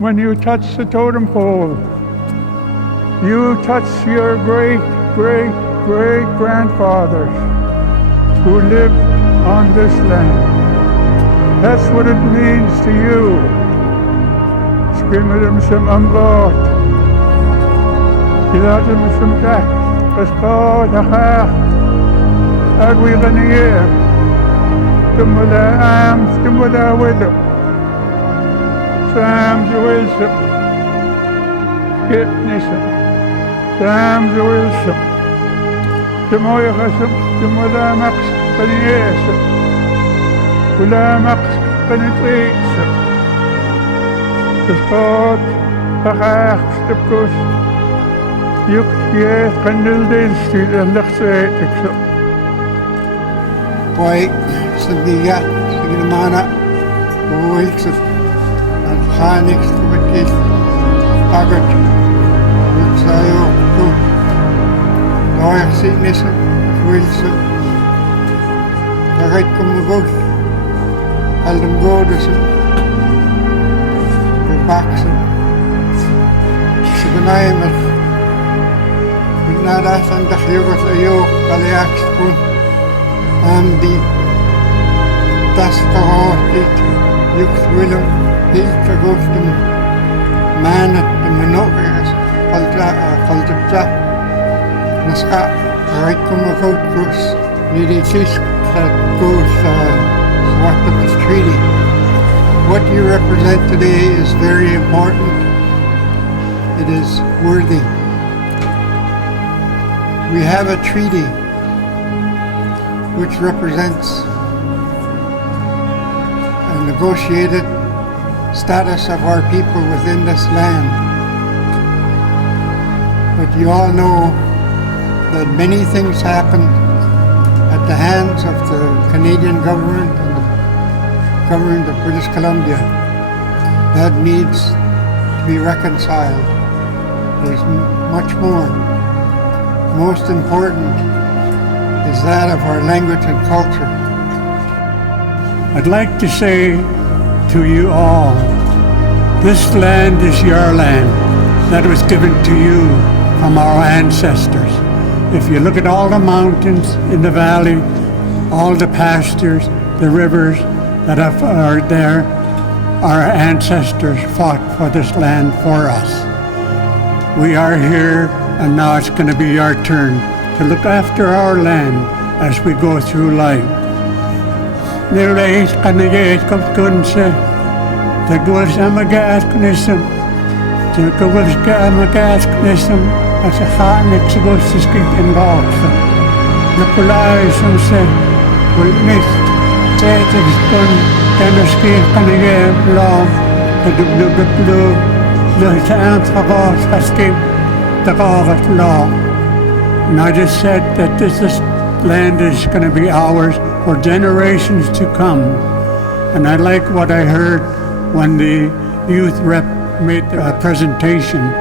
when you touch the totem pole, you touch your great, great, great grandfathers who lived on this land. That's what it means to you. Skimmerim some unbought. Kilatum some tax. Pascod, Achach. Agwiganier. Tumula arms, tumula wisdom. Psalms of wisdom. Gitnism. Psalms of wisdom. Tumoyachasum, tumula max, paniesum. Kula max, penetration. Pascod, Achach, stipkus. Juk je kandeldinst die de lichtzetig zo. Boy, Nisga'a, Sigmana, Wilks of Hanix, Wicked, Agat, Wilksayo, Lawyer Sickness, Wilson, Agat Kumagos, Aldem Godes, Baxen, Siganaimer. Nadat aan de gejocht ayo kaliakspun die das gehoord juk willem heel tegostum manet de menogas kaltra Nisga'a right come out cross need it is that goes what the treaty. What you represent today is very important. It is worthy. We have a treaty which represents a negotiated status of our people within this land. But you all know that many things happen at the hands of the Canadian government and the government of British Columbia that needs to be reconciled. There's much more. Most important is that of our language and culture. I'd like to say to you all, this land is your land that was given to you from our ancestors. If you look at all the mountains in the valley, all the pastures, the rivers that are there, our ancestors fought for this land for us. We are here, and now it's going to be your turn to look after our land as we go through life. Nirleis kanagayet kumkunse, the guls amagas knism, the guls amagas knism, as a hanik to go to skip in Galsam. The Polarism say, will miss, Tatis gun, Danaski kanagay long, the blue, the Anthropos has given. The Gawat law. And I just said that this land is going to be ours for generations to come. And I like what I heard when the youth rep made a presentation.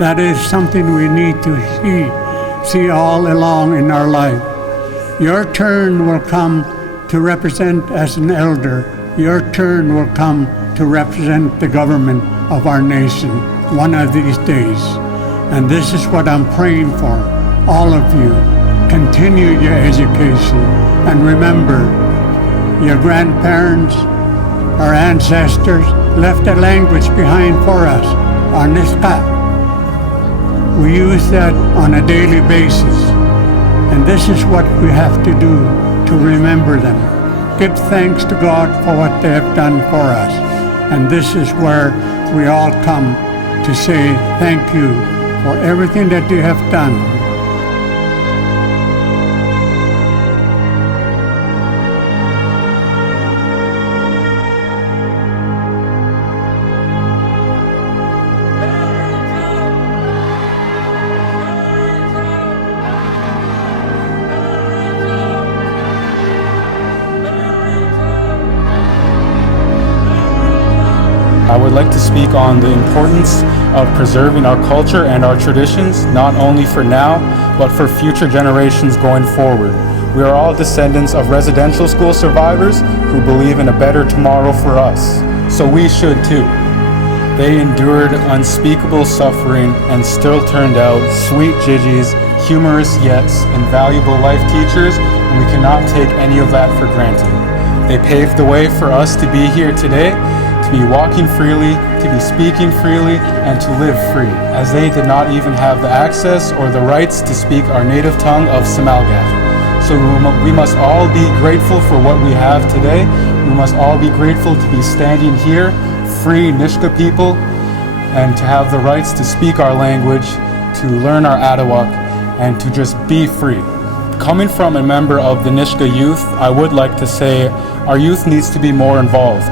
That is something we need to see all along in our life. Your turn will come to represent as an elder. Your turn will come to represent the government of our nation one of these days. And this is what I'm praying for, all of you. Continue your education and remember, your grandparents, our ancestors left a language behind for us, our Nisga'a. We use that on a daily basis. And this is what we have to do to remember them. Give thanks to God for what they have done for us. And this is where we all come to say thank you for everything that you have done. I would like to speak on the importance of preserving our culture and our traditions, not only for now, but for future generations going forward. We are all descendants of residential school survivors who believe in a better tomorrow for us. So we should too. They endured unspeakable suffering and still turned out sweet Gigis, humorous yets, and valuable life teachers, and we cannot take any of that for granted. They paved the way for us to be here today, to be walking freely, to be speaking freely, and to live free, as they did not even have the access or the rights to speak our native tongue of Samalgath. So we must all be grateful for what we have today. We must all be grateful to be standing here, free Nisga'a people, and to have the rights to speak our language, to learn our Adawak, and to just be free. Coming from a member of the Nisga'a youth, I would like to say our youth needs to be more involved.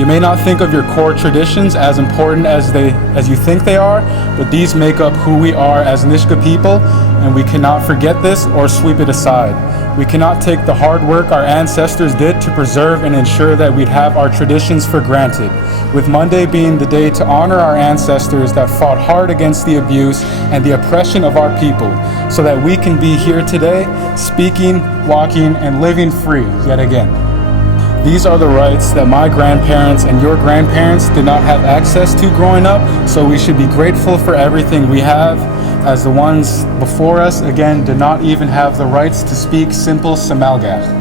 You may not think of your core traditions as important as you think they are, but these make up who we are as Nisga'a people, and we cannot forget this or sweep it aside. We cannot take the hard work our ancestors did to preserve and ensure that we'd have our traditions for granted, with Monday being the day to honor our ancestors that fought hard against the abuse and the oppression of our people, so that we can be here today, speaking, walking, and living free yet again. These are the rights that my grandparents and your grandparents did not have access to growing up, so we should be grateful for everything we have, as the ones before us, again, did not even have the rights to speak simple Samalgath.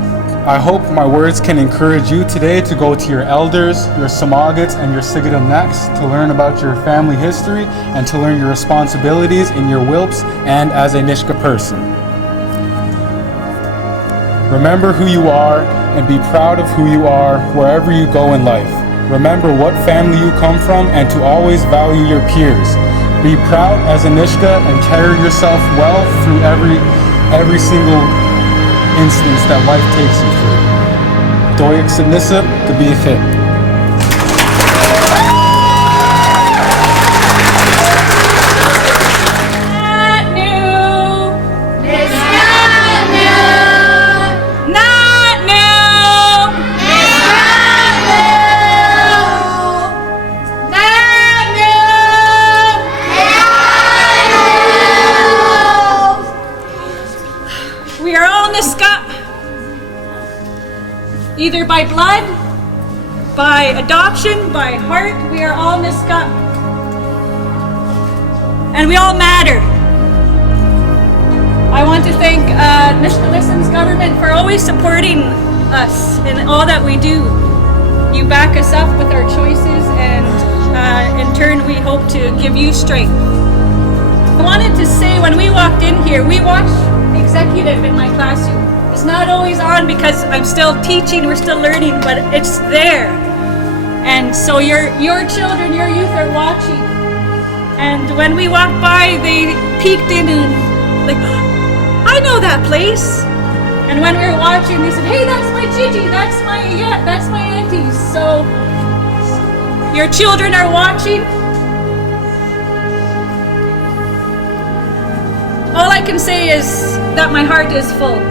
I hope my words can encourage you today to go to your elders, your Samagats, and your Sigadam Naks to learn about your family history and to learn your responsibilities in your Wilps and as a Nisga'a person. Remember who you are and be proud of who you are wherever you go in life. Remember what family you come from and to always value your peers. Be proud as a Nisga'a and carry yourself well through every single instance that life takes you through. Doyak Sidnissa, to be fit. Either by blood, by adoption, by heart, we are all Nisga'a. And we all matter. I want to thank Nisga'a government for always supporting us in all that we do. You back us up with our choices, and in turn we hope to give you strength. I wanted to say, when we walked in here, we watched executive in my classroom. It's not always on because I'm still teaching, we're still learning, but it's there. And so your children, your youth are watching. And when we walked by, they peeked in and like, I know that place. And when we were watching, they said, hey, that's my Gigi, that's my auntie. So your children are watching. All I can say is that my heart is full.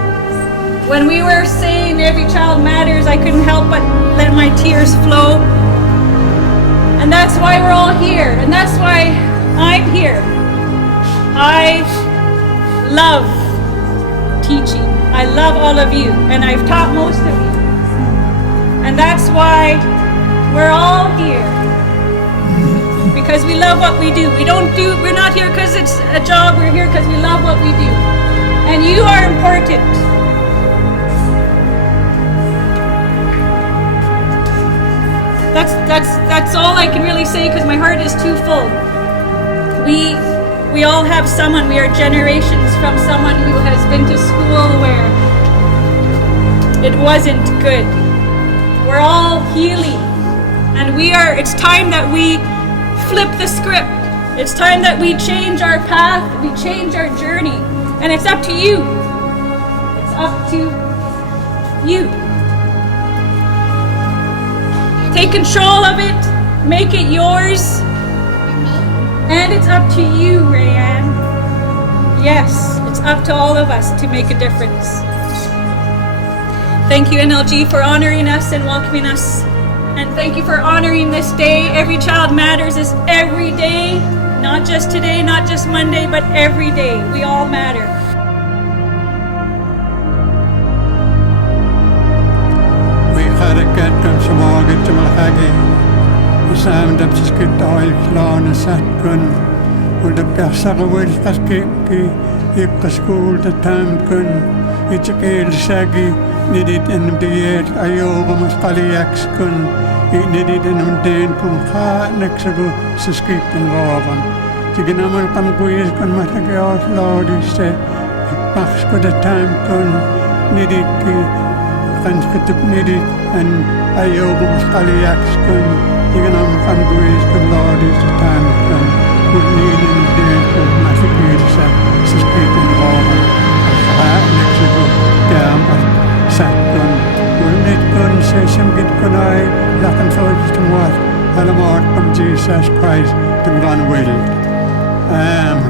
When we were saying every child matters, I couldn't help but let my tears flow. And that's why we're all here, and that's why I'm here. I love teaching. I love all of you, and I've taught most of you. And that's why we're all here. Because we love what we do. We're not here because it's a job, we're here because we love what we do. And you are important. That's all I can really say, because my heart is too full. We all have someone, we are generations from someone who has been to school where it wasn't good. We're all healing, and it's time that we flip the script. It's time that we change our path, we change our journey, and it's up to you. It's up to you. Take control of it, make it yours, and it's up to you, Rayanne. Yes, it's up to all of us to make a difference. Thank you, NLG, for honoring us and welcoming us. And thank you for honoring this day. Every Child Matters is every day, not just today, not just Monday, but every day. We all matter. We حركات كم شماغة جمال حاجة Isam dap skit oil clown sat kun. Ul dap kasagawil kaski ikka school the time kun. It's a kale sagi nidit en diet ayoga mas kaliaks kun. It nidit en den kun ka neksago sa skit en rogan. Sige naman kam kuis kun matagaw lodi se. Maks ko the time kun nidit ki kan skutuk nidit en ayoga mas kaliaks kun. Sige naman kam kuis kun lodi sa time kun. Kun nidit en den kun matagaw sa skit en rogan. Neksago dam sakon ulnit kon sesam git konai lakan focus to what alamort from Jesus Christ to run will am